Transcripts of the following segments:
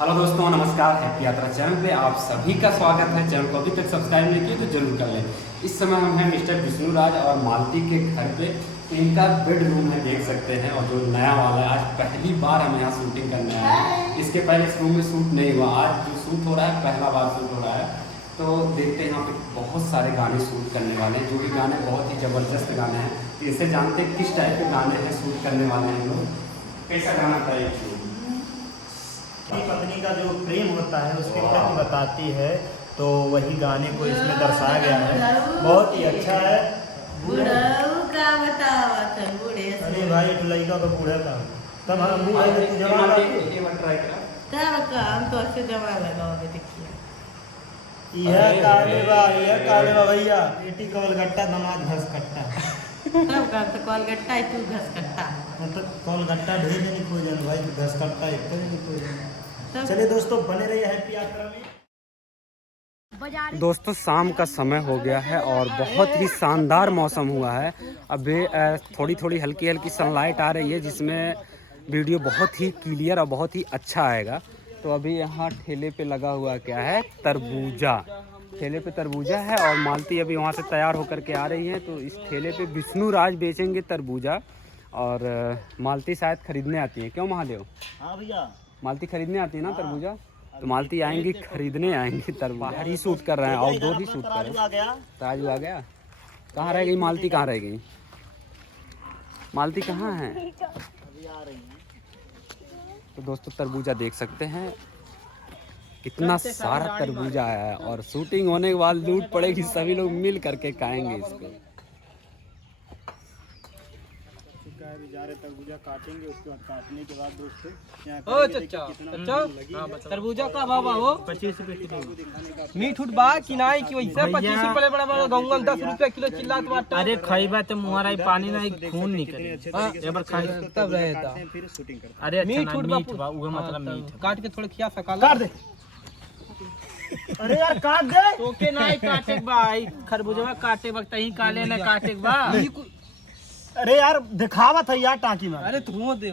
Hello दोस्तों, नमस्कार। Happy यात्रा चैनल पे आप सभी का स्वागत है। चैनल को अभी तक सब्सक्राइब नहीं किए तो जरूर कर लें। इस समय हम हैं मिस्टर विष्णु राज और मालती के घर पे। इनका बेडरूम है, देख सकते हैं, और जो नया वाला है, आज पहली बार हम यहाँ शूटिंग करने आए हैं। इसके पहले इस रूम में शूट नहीं हुआ, आज जो शूट हो रहा है पहला बार शूट हो रहा है। तो देखते हैं यहाँ पे बहुत सारे गाने शूट करने वाले हैं, जो भी गाने बहुत ही ज़बरदस्त गाने हैं। इसे जानते हैं किस टाइप के गाने हैं शूट करने वाले हैं लोग, कैसा गाना था एक पत्नी का जो प्रेम होता है उसके प्रति बताती है, तो वही गाने को इसमें दर्शाया गया है। बहुत ही अच्छा है। अरे भाई तो लड़का तो बूढ़ा था, तब हम बूढ़े थे जवान यह काले बा भैया बेटी कवल गट्टा दमाद घस कट्टा तो कॉल गट्टा है, तू घस कट्टा मतलब कौन गट्टा भेज नहीं खोजन भाई, तो घस कट्टा एक तो नहीं खोजन। चलिए दोस्तों, बने रहिए हैप्पी यात्रा में। दोस्तों, शाम का समय हो गया है और बहुत ही शानदार मौसम हुआ है। अभी थोड़ी थोड़ी हल्की हल्की सनलाइट आ रही है, जिसमें वीडियो बहुत ही क्लियर और बहुत ही अच्छा आएगा। तो अभी यहाँ ठेले पे लगा हुआ क्या है, तरबूजा। ठेले पे तरबूजा है और मालती अभी वहाँ से तैयार होकर के आ रही है। तो इस ठेले पे विष्णु राज बेचेंगे तरबूजा और मालती शायद खरीदने आती है। क्यों महादेव? हाँ भैया, मालती खरीदने आती है ना तरबूजा। तो मालती आएंगी, खरीदने आएंगी तरबूजा। बाहर ही शूट कर रहे हैं, आउटडोर ही शूट कर रहे हैं। राजू आ गया। कहाँ रह गई मालती? कहाँ रह गई मालती? कहाँ है? तो दोस्तों, तरबूजा देख सकते हैं, कितना सारा तरबूजा आया है और शूटिंग होने के बाद लूट पड़ेगी, सभी लोग मिल करके खाएंगे इसको। जा रहे तरबूजा काटेंगे, उसके बाद काटने के बाद दोस्तों तरबूजा का भाव हो 25 रुपए किलो। मीठ उठ बा कि नहीं कि वैसे 25 रुपए बड़ा बड़ा गंगा 10 रुपए किलो चिल्लात बात। अरे खाइबा तो मुहरा पानी नहीं खून निकले एक बार खाई तब रहता। फिर शूटिंग करते अरे मीठ उठ बा वो मतलब मीठ काट के थोड़ा खिया सका काट दे। अरे यार काट दे। तोके नहीं काटे भाई, खरबूजवा काटे वक्त ही काले न काटे बा। अरे यार दिखावा था यार टांकी में। अरे तू हो दे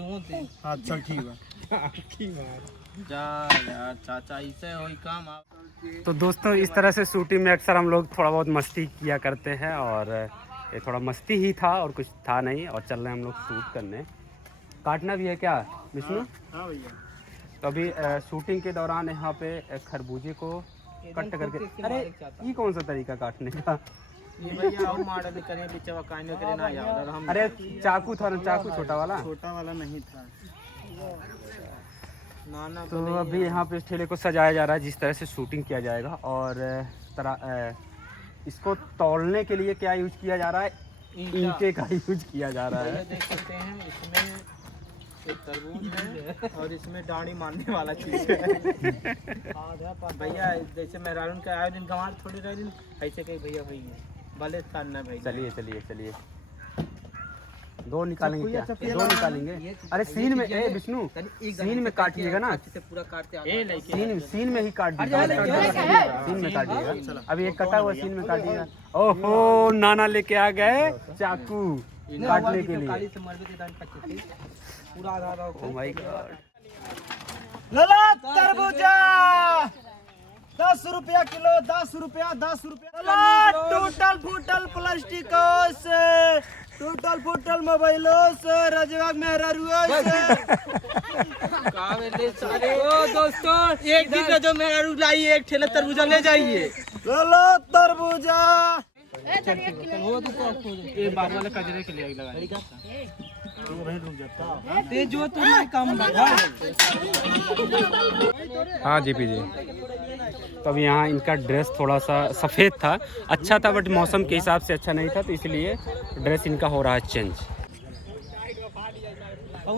अच्छा ठीक है। जा यार चाचा इसे होई काम। तो दोस्तों, इस तरह से शूटिंग में अक्सर हम लोग थोड़ा बहुत मस्ती किया करते हैं और ये थोड़ा मस्ती ही था और कुछ था नहीं। और चल रहे हैं हम लोग शूट करने। काटना भी है क्या विष्णु? हाँ भैया। तो अभी शूटिंग के दौरान यहाँ पे खरबूजे को कट करके, अरे ये कौन सा तरीका काटने का? ये भैया और मॉडल करें बिचवा काने करे ना यार हम। अरे चाकू था ना, चाकू छोटा वाला नहीं था। नाना तो अभी यहाँ पे इस ठेले को सजाया जा रहा है जिस तरह से शूटिंग किया जाएगा। और इसको तौलने के लिए क्या यूज किया जा रहा है? ईंटे का यूज किया जा रहा है। देख सकते हैं इसमें एक तरबूज है और इसमें डांडी मारने वाला चीज है। भैया जैसे मेहरारून का आए दिन गंवार थोड़ी रह दिन ऐसे कहीं भैया हुई भले करना भाई। चलिए चलिए चलिए, दो निकालेंगे क्या? दो निकालेंगे। अरे सीन में विष्णु, सीन में काटिएगा ना, पूरा काटते सीन में ही काट दीजिएगा। सीन में काटिएगा। अभी एक कटा हुआ सीन में काटिएगा। ओहो, नाना लेके आ गए चाकू काटने के लिए। Oh my God. लला तरबूजा 10 रुपया किलो, 10 रुपया 10 रुपया। टूटल फूटल प्लास्टिकों से, टूटल फूटल मोबाइलों से, रजवा मेहरारुओं से। ओ दोस्तों, एक दिन का जो मेहरारू लाई एक ठेला तरबूजा ले जाइए। लला तरबूजा ये बात वाले कजरे के लिए लगा तेज जो तो नहीं काम लगा। हाँ जी पीजिए। तो अभी यहाँ इनका ड्रेस थोड़ा सा सफ़ेद था, अच्छा था, बट मौसम के हिसाब से अच्छा नहीं था, तो इसलिए ड्रेस इनका हो रहा है चेंज।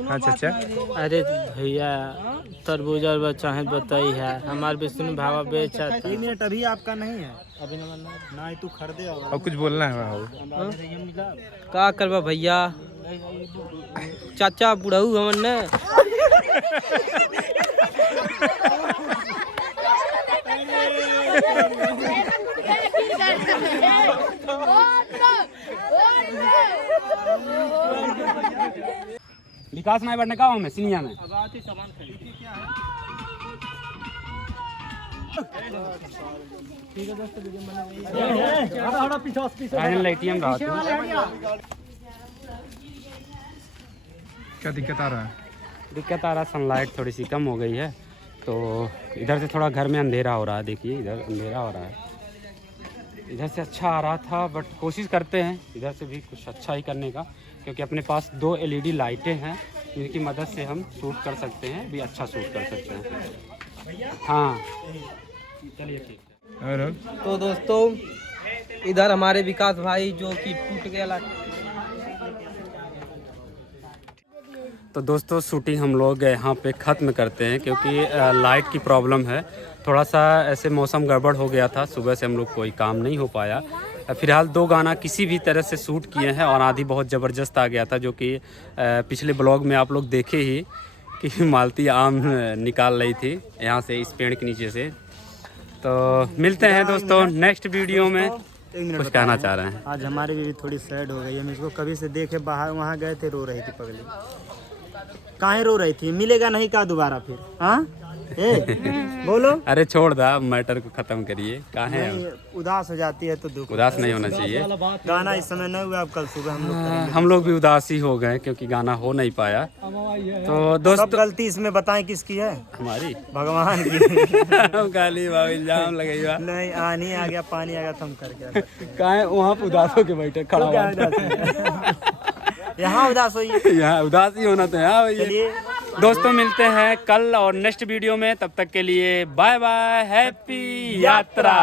अच्छा अच्छा। अरे भैया तरबूजा और चाहे बताई है हमारे विष्णु भावा बेचा। 1 मिनट अभी आपका नहीं है। अभी ना तू खरीदे और कुछ बोलना है? का करबा भैया, चाचा बुढ़ऊ हमन ने। विकास नाय बढ़ने का में सिनिया में राजन लाइटियम रहा क्या दिक्कत आ रहा है? दिक्कत आ रहा, सनलाइट थोड़ी सी कम हो गई है, तो इधर से थोड़ा घर में अंधेरा हो रहा है। देखिए इधर अंधेरा हो रहा है, इधर से अच्छा आ रहा था, बट कोशिश करते हैं इधर से भी कुछ अच्छा ही करने का, क्योंकि अपने पास 2 LED लाइटें हैं जिनकी मदद से हम शूट कर सकते हैं, भी अच्छा शूट कर सकते हैं। हाँ चलिए ठीक है। और तो दोस्तों इधर हमारे विकास भाई जो कि टूट गया। तो दोस्तों शूटिंग हम लोग यहाँ पे ख़त्म करते हैं, क्योंकि लाइट की प्रॉब्लम है, थोड़ा सा ऐसे मौसम गड़बड़ हो गया था, सुबह से हम लोग कोई काम नहीं हो पाया। फ़िलहाल 2 गाना किसी भी तरह से शूट किए हैं, और आधी बहुत ज़बरदस्त आ गया था, जो कि पिछले ब्लॉग में आप लोग देखे ही कि मालती आम निकाल रही थी यहाँ से, इस पेड़ के नीचे से। तो मिलते हैं दोस्तों नेक्स्ट वीडियो में। कुछ कहना चाह रहे हैं? आज हमारी भी थोड़ी सैड हो गई, हम इसको कभी से देखे बाहर, वहाँ गए थे, रो रही थी पगली। काहे रो रही थी? मिलेगा नहीं का दोबारा फिर? हाँ बोलो। अरे छोड़ दा, मैटर को ख़त्म करिए। काहे उदास हो जाती है तो दुख। उदास नहीं होना चाहिए। गाना इस समय नहीं हुआ, अब कल सुबह हम लोग करेंगे। हम लोग भी उदासी हो गए क्योंकि गाना हो नहीं पाया। तो सब दोस्त गलती इसमें बताएं किसकी है? हमारी भगवान की। गाली बाबू इल्जाम लगेगा। नहीं, आनी आ गया, पानी आ गया, थम कर क्या काहे वहाँ पे उदास होके बैठे खड़ा हुआ। यहाँ उदास होइए। यहाँ उदास ही होना तो यहाँ भैया। चलिए दोस्तों मिलते हैं कल और नेक्स्ट वीडियो में, तब तक के लिए बाय बाय, हैप्पी यात्रा।